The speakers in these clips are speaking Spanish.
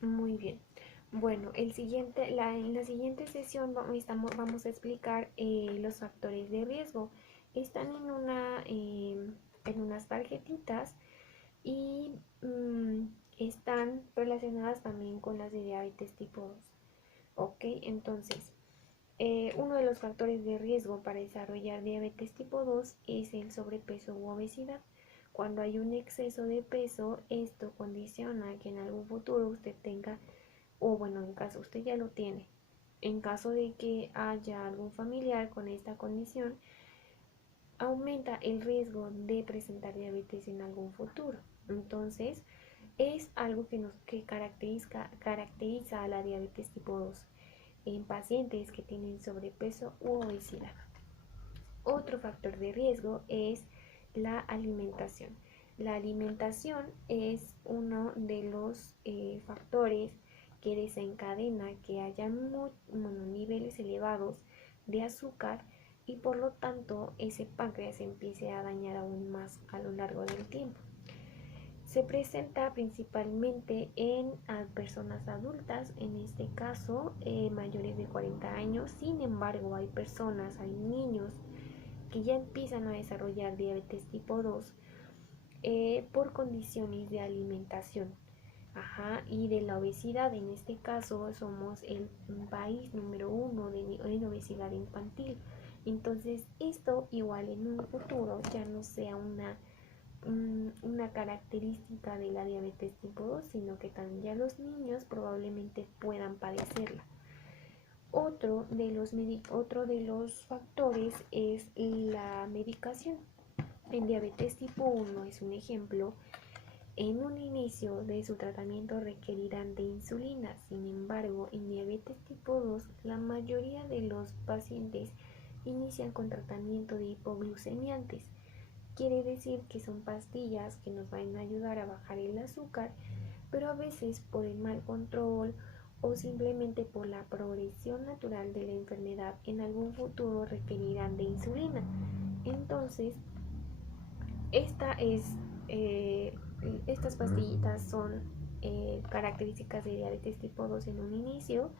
Muy bien. Bueno, en la siguiente sesión vamos a explicar los factores de riesgo. Están en unas tarjetitas y están relacionadas también con las de diabetes tipo 2. Ok, entonces, uno de los factores de riesgo para desarrollar diabetes tipo 2 es el sobrepeso u obesidad. Cuando hay un exceso de peso, esto condiciona que en algún futuro usted tenga, o bueno, en caso usted ya lo tiene, en caso de que haya algún familiar con esta condición, aumenta el riesgo de presentar diabetes en algún futuro. Entonces, es algo que caracteriza a la diabetes tipo 2 en pacientes que tienen sobrepeso u obesidad. Otro factor de riesgo es la alimentación. La alimentación es uno de los factores que desencadena que haya niveles elevados de azúcar y por lo tanto ese páncreas se empiece a dañar aún más a lo largo del tiempo. Se presenta principalmente en personas adultas, en este caso mayores de 40 años. Sin embargo, hay niños que ya empiezan a desarrollar diabetes tipo 2 por condiciones de alimentación. Ajá, y de la obesidad, en este caso somos el país número uno en obesidad infantil. Entonces, esto igual en un futuro ya no sea una característica de la diabetes tipo 2, sino que también ya los niños probablemente puedan padecerla. Otro de los factores es la medicación. En diabetes tipo 1 es un ejemplo. En un inicio de su tratamiento requerirán de insulina. Sin embargo, en diabetes tipo 2, la mayoría de los pacientes inician con tratamiento de hipoglucemiantes. Quiere decir que son pastillas que nos van a ayudar a bajar el azúcar, pero a veces por el mal control o simplemente por la progresión natural de la enfermedad en algún futuro requerirán de insulina. Entonces, esta es, eh, estas pastillitas son características de diabetes tipo 2 en un inicio,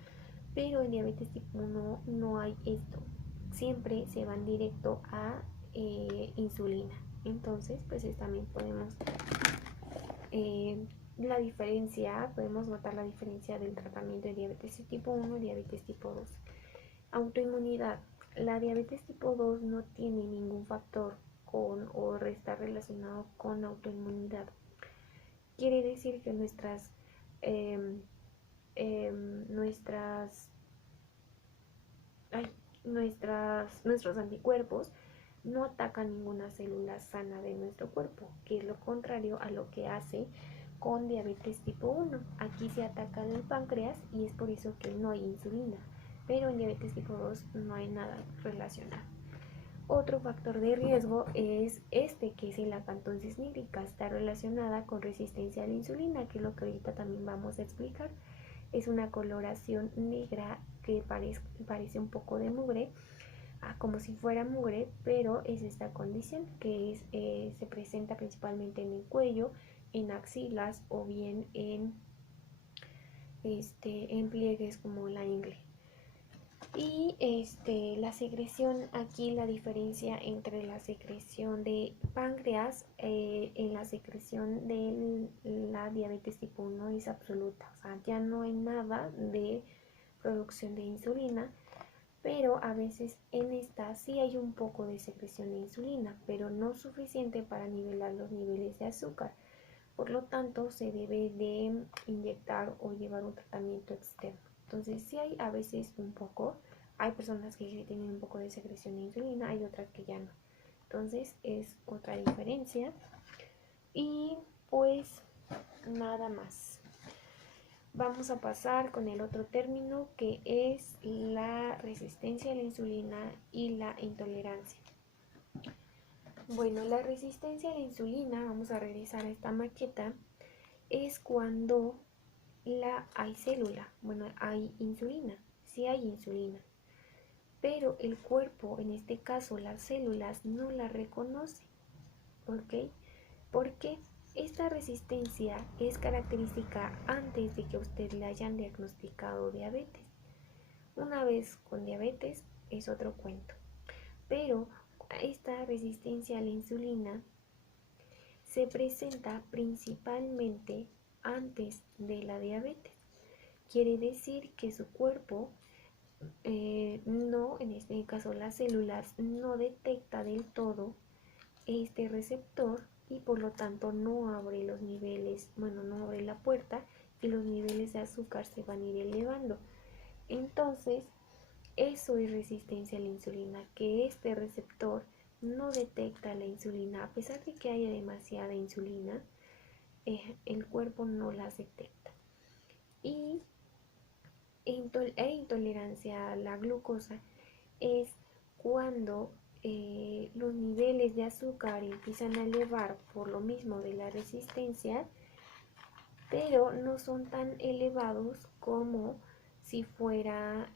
pero en diabetes tipo 1 no hay esto. Siempre se van directo a insulina. Entonces, pues también eh, podemos notar la diferencia del tratamiento de diabetes tipo 1 y diabetes tipo 2. Autoinmunidad. La diabetes tipo 2 no tiene ningún factor con o está relacionado con autoinmunidad. Quiere decir que eh, nuestras, ay, nuestros anticuerpos no atacan ninguna célula sana de nuestro cuerpo, que es lo contrario a lo que hace con diabetes tipo 1. Aquí se ataca el páncreas y es por eso que no hay insulina, pero en diabetes tipo 2 no hay nada relacionado. Otro factor de riesgo es que es la acantosis nígrica, está relacionada con resistencia a la insulina, que es lo que ahorita también vamos a explicar. Es una coloración negra que parece un poco de mugre, como si fuera mugre, pero es esta condición que se presenta principalmente en el cuello, en axilas o bien en pliegues como la ingle. Y la secreción, aquí la diferencia entre la secreción de páncreas en la secreción de la diabetes tipo 1 es absoluta. O sea, ya no hay nada de producción de insulina, pero a veces en esta sí hay un poco de secreción de insulina, pero no suficiente para nivelar los niveles de azúcar. Por lo tanto, se debe de inyectar o llevar un tratamiento externo. Entonces, sí hay a veces un poco, hay personas que tienen un poco de secreción de insulina, hay otras que ya no. Entonces, es otra diferencia. Y pues nada más. Vamos a pasar con el otro término que es la resistencia a la insulina y la intolerancia. Bueno, la resistencia a la insulina, vamos a regresar a esta maqueta, es cuando hay célula, bueno, hay insulina, sí hay insulina, pero el cuerpo, en este caso las células, no la reconoce, ¿ok? Porque Esta resistencia es característica antes de que usted le hayan diagnosticado diabetes. Una vez con diabetes es otro cuento. Pero esta resistencia a la insulina se presenta principalmente antes de la diabetes. Quiere decir que su cuerpo no, en este caso las células, no detecta del todo este receptor y por lo tanto no abre los niveles, bueno, no abre la puerta y los niveles de azúcar se van a ir elevando. Entonces, eso es resistencia a la insulina, que este receptor no detecta la insulina, a pesar de que haya demasiada insulina, el cuerpo no las detecta. Y intolerancia a la glucosa es cuando los niveles de azúcar empiezan a elevar por lo mismo de la resistencia, pero no son tan elevados como si fuera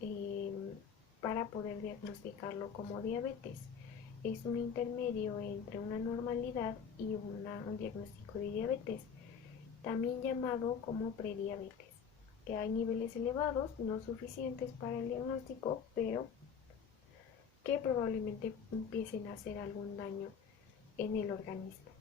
para poder diagnosticarlo como diabetes. Es un intermedio entre una normalidad y un diagnóstico de diabetes, también llamado como prediabetes, que hay niveles elevados, no suficientes para el diagnóstico, pero que probablemente empiecen a hacer algún daño en el organismo.